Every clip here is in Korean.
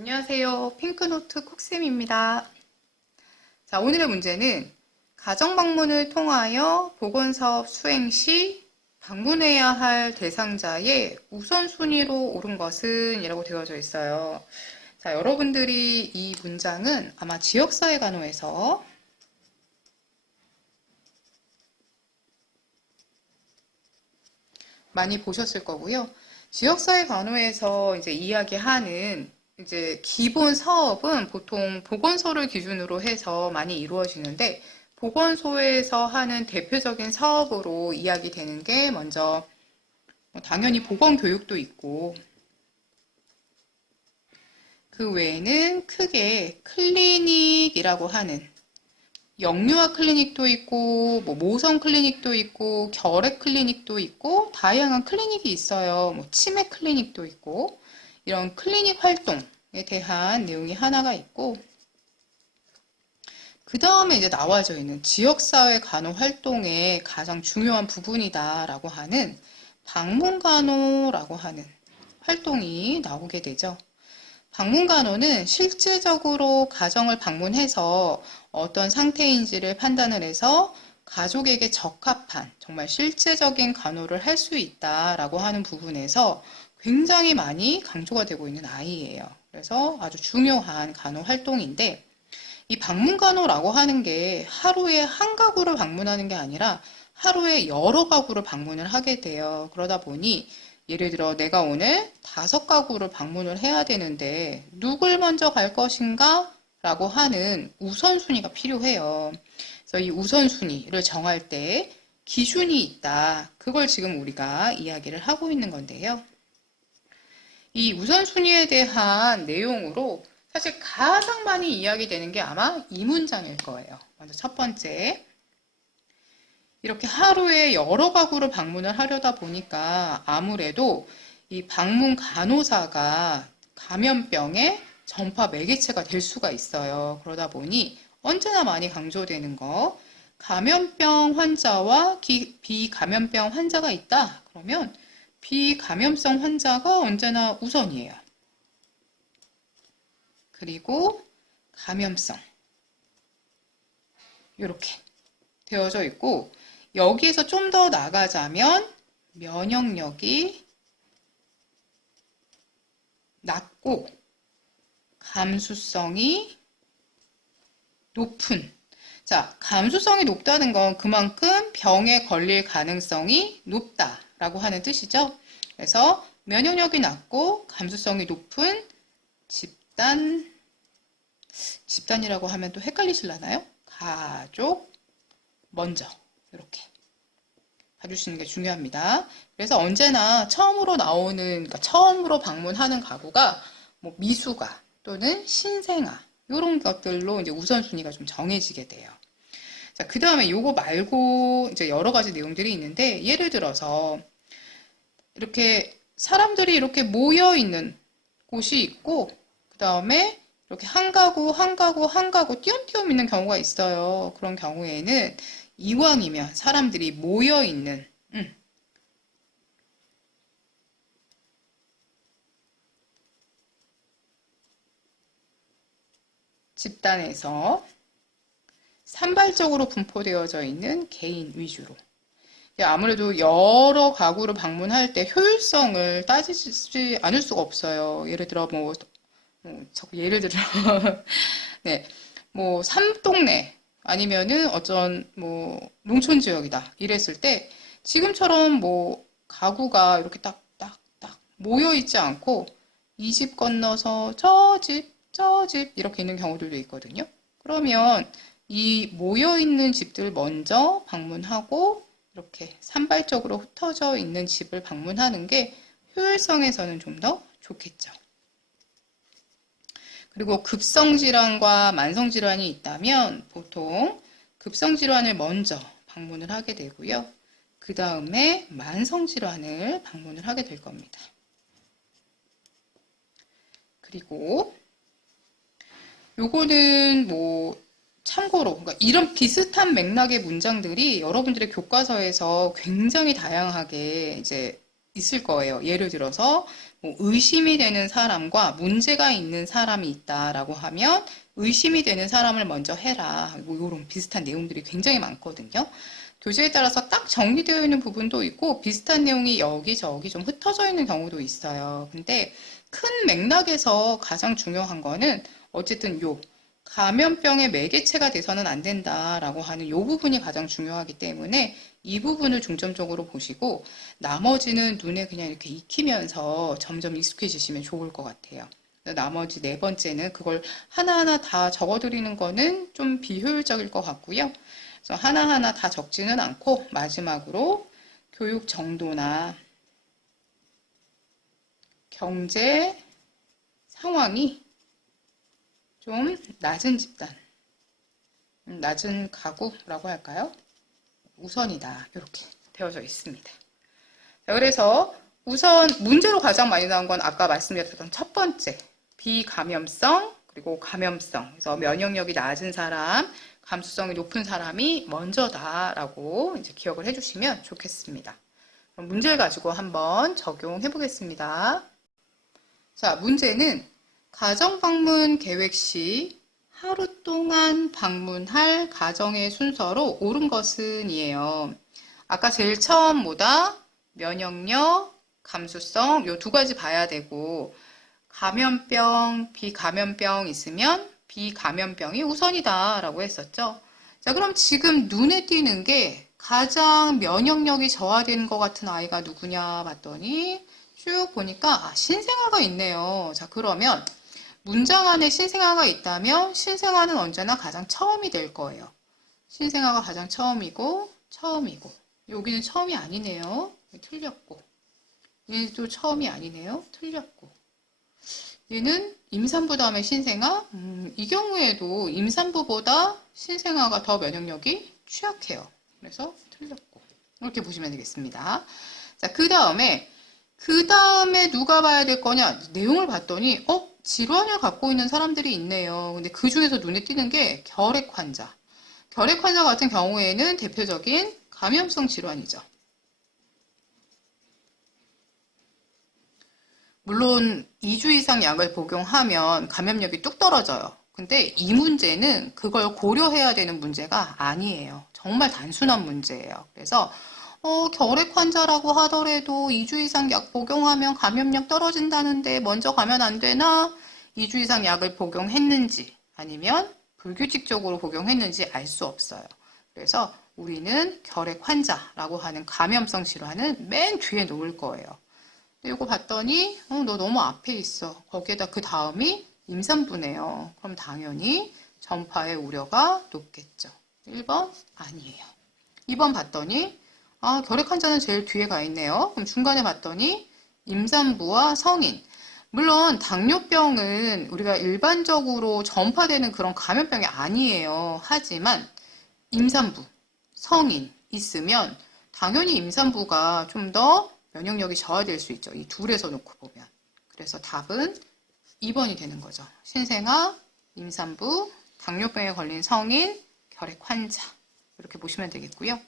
안녕하세요. 핑크노트 콕쌤입니다. 자, 오늘의 문제는 가정방문을 통하여 보건사업 수행 시 방문해야 할 대상자의 우선순위로 옳은 것은? 이라고 되어져 있어요. 자, 여러분들이 이 문장은 아마 지역사회 간호에서 많이 보셨을 거고요. 지역사회 간호에서 이제 이야기하는 이제 기본 사업은 보통 보건소를 기준으로 해서 많이 이루어지는데, 보건소에서 하는 대표적인 사업으로 이야기되는 게 먼저 당연히 보건교육도 있고, 그 외에는 크게 클리닉이라고 하는 영유아 클리닉도 있고, 모성 클리닉도 있고, 결핵 클리닉도 있고, 다양한 클리닉이 있어요. 치매 클리닉도 있고, 이런 클리닉 활동에 대한 내용이 하나가 있고, 그 다음에 이제 나와져 있는 지역사회 간호 활동의 가장 중요한 부분이다라고 하는 방문간호라고 하는 활동이 나오게 되죠. 방문간호는 실질적으로 가정을 방문해서 어떤 상태인지를 판단을 해서 가족에게 적합한 정말 실제적인 간호를 할 수 있다라고 하는 부분에서 굉장히 많이 강조가 되고 있는 아이예요. 그래서 아주 중요한 간호 활동인데, 이 방문간호라고 하는 게 하루에 한 가구를 방문하는 게 아니라 하루에 여러 가구를 방문을 하게 돼요. 그러다 보니 예를 들어 내가 오늘 5가구를 방문을 해야 되는데 누굴 먼저 갈 것인가? 라고 하는 우선순위가 필요해요. 그래서 이 우선순위를 정할 때 기준이 있다. 그걸 지금 우리가 이야기를 하고 있는 건데요. 이 우선순위에 대한 내용으로 사실 가장 많이 이야기되는 게 아마 이 문장일 거예요. 먼저 첫 번째. 이렇게 하루에 여러 가구를 방문을 하려다 보니까 아무래도 이 방문 간호사가 감염병의 전파 매개체가 될 수가 있어요. 그러다 보니 언제나 많이 강조되는 거, 감염병 환자와 비감염병 환자가 있다. 그러면 비감염성 환자가 언제나 우선이에요. 그리고 감염성. 이렇게 되어져 있고, 여기에서 좀 더 나가자면 면역력이 낮고 감수성이 높은. 자, 감수성이 높다는 건 그만큼 병에 걸릴 가능성이 높다라고 하는 뜻이죠. 그래서 면역력이 낮고 감수성이 높은 집단이라고 하면 또 헷갈리실라나요? 가족 먼저 이렇게 봐주시는 게 중요합니다. 그래서 언제나 처음으로 그러니까 처음으로 방문하는 가구가 미숙아 또는 신생아 이런 것들로 이제 우선순위가 좀 정해지게 돼요. 자, 그 다음에 요거 말고 이제 여러 가지 내용들이 있는데, 예를 들어서 이렇게 사람들이 이렇게 모여 있는 곳이 있고, 그 다음에 이렇게 한 가구 띄엄띄엄 있는 경우가 있어요. 그런 경우에는 이왕이면 사람들이 모여 있는 집단에서 산발적으로 분포되어져 있는 개인 위주로. 아무래도 여러 가구를 방문할 때 효율성을 따지지 않을 수가 없어요. 예를 들어 예를 들어 네, 삼동네 아니면은 어떤 농촌 지역이다 이랬을 때 지금처럼 가구가 이렇게 딱딱딱 모여 있지 않고 이 집 건너서 저 집 이렇게 있는 경우들도 있거든요. 그러면 이 모여 있는 집들 먼저 방문하고 이렇게 산발적으로 흩어져 있는 집을 방문하는 게 효율성에서는 좀 더 좋겠죠. 그리고 급성질환과 만성질환이 있다면 보통 급성질환을 먼저 방문을 하게 되고요. 그 다음에 만성질환을 방문을 하게 될 겁니다. 그리고 요거는 참고로, 그러니까 이런 비슷한 맥락의 문장들이 여러분들의 교과서에서 굉장히 다양하게 이제 있을 거예요. 예를 들어서 뭐 의심이 되는 사람과 문제가 있는 사람이 있다라고 하면 의심이 되는 사람을 먼저 해라. 뭐 이런 비슷한 내용들이 굉장히 많거든요. 교재에 따라서 딱 정리되어 있는 부분도 있고 비슷한 내용이 여기저기 좀 흩어져 있는 경우도 있어요. 근데 큰 맥락에서 가장 중요한 거는 어쨌든 요 감염병의 매개체가 돼서는 안 된다라고 하는 요 부분이 가장 중요하기 때문에 이 부분을 중점적으로 보시고 나머지는 눈에 그냥 이렇게 익히면서 점점 익숙해지시면 좋을 것 같아요. 나머지 네 번째는 그걸 하나하나 다 적어드리는 거는 좀 비효율적일 것 같고요. 그래서 하나하나 다 적지는 않고 마지막으로 교육 정도나 경제 상황이 좀 낮은 집단, 낮은 가구라고 할까요? 우선이다. 이렇게 되어져 있습니다. 자, 그래서 우선 문제로 가장 많이 나온 건 아까 말씀드렸던 첫 번째, 비감염성, 그리고 감염성. 그래서 면역력이 낮은 사람, 감수성이 높은 사람이 먼저다라고 이제 기억을 해주시면 좋겠습니다. 그럼 문제를 가지고 한번 적용해 보겠습니다. 자, 문제는 가정방문 계획 시 하루 동안 방문할 가정의 순서로 옳은 것은 이에요. 아까 제일 처음 뭐다? 면역력, 감수성 요 두 가지 봐야 되고 감염병, 비감염병 있으면 비감염병이 우선이다 라고 했었죠. 자, 그럼 지금 눈에 띄는 게 가장 면역력이 저하되는 것 같은 아이가 누구냐 봤더니 쭉 보니까 신생아가 있네요. 자, 그러면 문장 안에 신생아가 있다면 신생아는 언제나 가장 처음이 될 거예요. 신생아가 가장 처음이고 여기는 처음이 아니네요. 틀렸고 얘도 처음이 아니네요. 틀렸고 얘는 임산부 다음에 신생아? 이 경우에도 임산부보다 신생아가 더 면역력이 취약해요. 그래서 틀렸고 이렇게 보시면 되겠습니다. 자, 그 다음에 누가 봐야 될 거냐? 내용을 봤더니 질환을 갖고 있는 사람들이 있네요. 근데 그 중에서 눈에 띄는 게 결핵 환자. 결핵 환자 같은 경우에는 대표적인 감염성 질환이죠. 물론 2주 이상 약을 복용하면 감염력이 뚝 떨어져요. 근데 이 문제는 그걸 고려해야 되는 문제가 아니에요. 정말 단순한 문제예요. 그래서 결핵 환자라고 하더라도 2주 이상 약 복용하면 감염력 떨어진다는데 먼저 가면 안 되나? 2주 이상 약을 복용했는지 아니면 불규칙적으로 복용했는지 알 수 없어요. 그래서 우리는 결핵 환자라고 하는 감염성 질환은 맨 뒤에 놓을 거예요. 이거 봤더니 너 너무 앞에 있어. 거기에다 그 다음이 임산부네요. 그럼 당연히 전파의 우려가 높겠죠. 1번 아니에요. 2번 봤더니 결핵 환자는 제일 뒤에 가 있네요. 그럼 중간에 봤더니 임산부와 성인. 물론 당뇨병은 우리가 일반적으로 전파되는 그런 감염병이 아니에요. 하지만 임산부, 성인 있으면 당연히 임산부가 좀 더 면역력이 저하될 수 있죠. 이 둘에서 놓고 보면. 그래서 답은 2번이 되는 거죠. 신생아, 임산부, 당뇨병에 걸린 성인, 결핵 환자. 이렇게 보시면 되겠고요.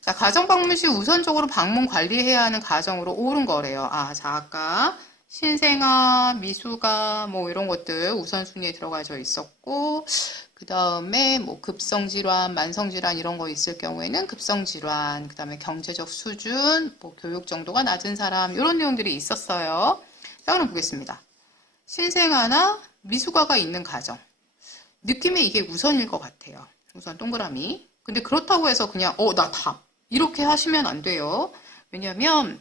자, 가정방문 시 우선적으로 방문 관리해야 하는 가정으로 옳은 거래요. 자, 아까 신생아, 미숙아, 뭐 이런 것들 우선순위에 들어가져 있었고, 그 다음에 뭐 급성질환, 만성질환 이런 거 있을 경우에는 급성질환, 그 다음에 경제적 수준, 뭐 교육 정도가 낮은 사람 이런 내용들이 있었어요. 자, 그럼 보겠습니다. 신생아나 미숙아가 있는 가정. 느낌에 이게 우선일 것 같아요. 우선 동그라미. 근데 그렇다고 해서 그냥 나 답. 이렇게 하시면 안 돼요. 왜냐면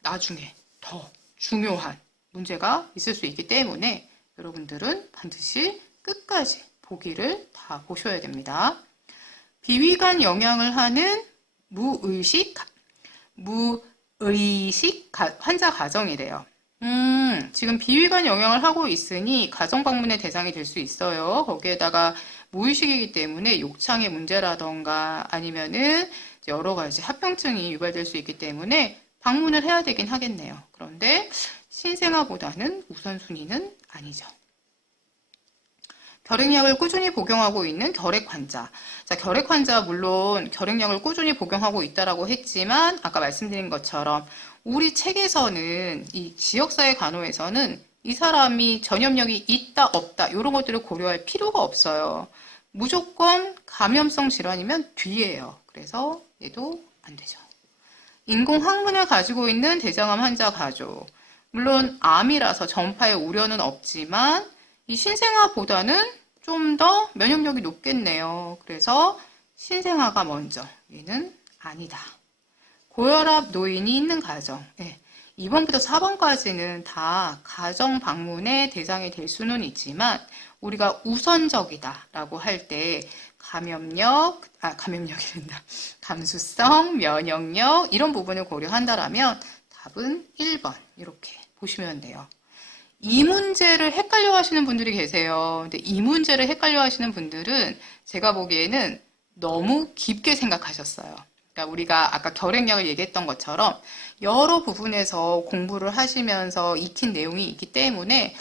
나중에 더 중요한 문제가 있을 수 있기 때문에 여러분들은 반드시 끝까지 보기를 다 보셔야 됩니다. 비위관 영향을 하는 무의식 환자 가정이래요. 지금 비위관 영향을 하고 있으니 가정 방문의 대상이 될 수 있어요. 거기에다가 무의식이기 때문에 욕창의 문제라던가 아니면은 여러 가지 합병증이 유발될 수 있기 때문에 방문을 해야 되긴 하겠네요. 그런데 신생아보다는 우선순위는 아니죠. 결핵약을 꾸준히 복용하고 있는 결핵 환자. 자, 결핵 환자 물론 결핵약을 꾸준히 복용하고 있다라고 했지만 아까 말씀드린 것처럼 우리 책에서는 이 지역사회 간호에서는 이 사람이 전염력이 있다 없다 이런 것들을 고려할 필요가 없어요. 무조건 감염성 질환이면 뒤에요. 그래서 얘도 안 되죠. 인공 항문을 가지고 있는 대장암 환자 가족. 물론 암이라서 전파에 우려는 없지만 이 신생아보다는 좀 더 면역력이 높겠네요. 그래서 신생아가 먼저. 얘는 아니다. 고혈압 노인이 있는 가정. 네. 2번부터 4번까지는 다 가정 방문의 대상이 될 수는 있지만 우리가 우선적이다라고 할 때 감염력이란다. 감수성, 면역력 이런 부분을 고려한다라면 답은 1번 이렇게 보시면 돼요. 이 문제를 헷갈려 하시는 분들이 계세요. 근데 이 문제를 헷갈려 하시는 분들은 제가 보기에는 너무 깊게 생각하셨어요. 그러니까 우리가 아까 결핵약을 얘기했던 것처럼 여러 부분에서 공부를 하시면서 익힌 내용이 있기 때문에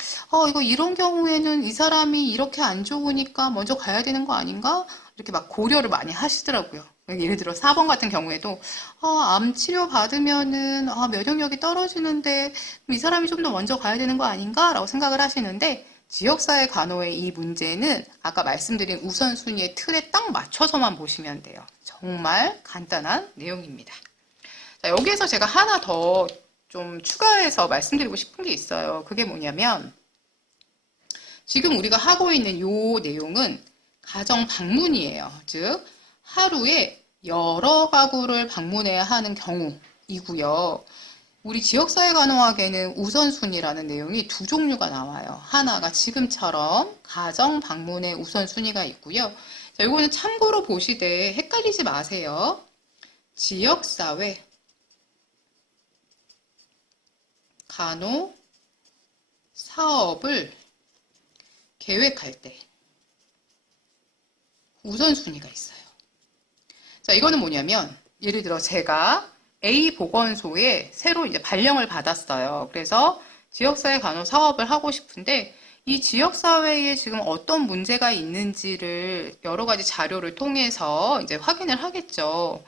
이거 이런 경우에는 이 사람이 이렇게 안 좋으니까 먼저 가야 되는 거 아닌가? 이렇게 막 고려를 많이 하시더라고요. 예를 들어 4번 같은 경우에도 암 치료 받으면은 면역력이 떨어지는데 이 사람이 좀 더 먼저 가야 되는 거 아닌가? 라고 생각을 하시는데 지역사회 간호의 이 문제는 아까 말씀드린 우선순위의 틀에 딱 맞춰서만 보시면 돼요. 정말 간단한 내용입니다. 자, 여기에서 제가 하나 더 좀 추가해서 말씀드리고 싶은 게 있어요. 그게 뭐냐면 지금 우리가 하고 있는 요 내용은 가정 방문이에요. 즉 하루에 여러 가구를 방문해야 하는 경우이고요. 우리 지역사회 간호학에는 우선순위라는 내용이 두 종류가 나와요. 하나가 지금처럼 가정 방문의 우선순위가 있고요. 자, 이거는 참고로 보시되 헷갈리지 마세요. 지역사회 간호 사업을 계획할 때 우선순위가 있어요. 자, 이거는 뭐냐면 예를 들어 제가 A 보건소에 새로 이제 발령을 받았어요. 그래서 지역사회 간호 사업을 하고 싶은데 이 지역사회에 지금 어떤 문제가 있는지를 여러 가지 자료를 통해서 이제 확인을 하겠죠.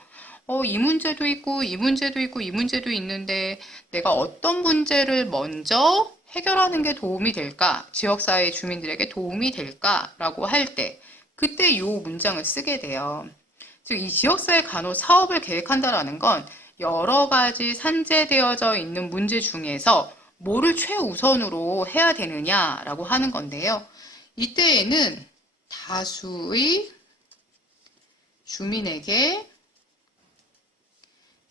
이 문제도 있고 이 문제도 있고 이 문제도 있는데 내가 어떤 문제를 먼저 해결하는 게 도움이 될까? 지역사회 주민들에게 도움이 될까라고 할 때 그때 이 문장을 쓰게 돼요. 즉, 이 지역사회 간호 사업을 계획한다라는 건 여러 가지 산재되어져 있는 문제 중에서 뭐를 최우선으로 해야 되느냐라고 하는 건데요. 이때에는 다수의 주민에게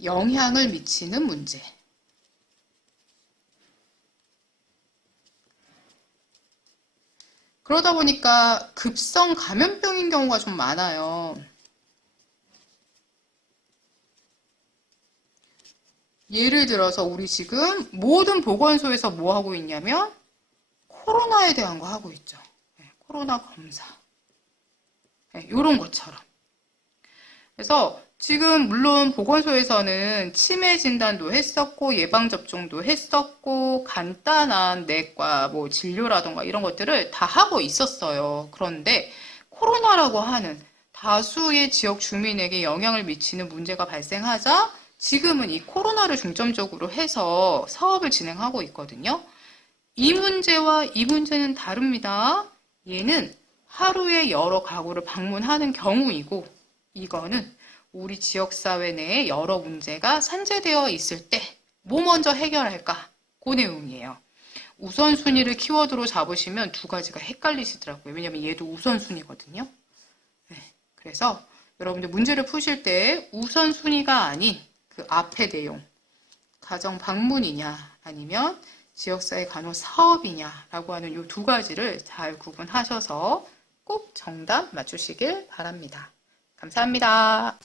영향을 미치는 문제. 그러다 보니까 급성 감염병인 경우가 좀 많아요. 예를 들어서 우리 지금 모든 보건소에서 뭐 하고 있냐면 코로나에 대한 거 하고 있죠. 코로나 검사. 이런 것처럼. 그래서 지금 물론 보건소에서는 치매 진단도 했었고 예방접종도 했었고 간단한 내과 뭐 진료라던가 이런 것들을 다 하고 있었어요. 그런데 코로나라고 하는 다수의 지역 주민에게 영향을 미치는 문제가 발생하자 지금은 이 코로나를 중점적으로 해서 사업을 진행하고 있거든요. 이 문제와 이 문제는 다릅니다. 얘는 하루에 여러 가구를 방문하는 경우이고 이거는 우리 지역사회 내에 여러 문제가 산재되어 있을 때 뭐 먼저 해결할까? 그 내용이에요. 우선순위를 키워드로 잡으시면 두 가지가 헷갈리시더라고요. 왜냐면 얘도 우선순위거든요. 그래서 여러분들 문제를 푸실 때 우선순위가 아닌 그 앞의 내용, 가정 방문이냐 아니면 지역사회 간호 사업이냐라고 하는 이 두 가지를 잘 구분하셔서 꼭 정답 맞추시길 바랍니다. 감사합니다.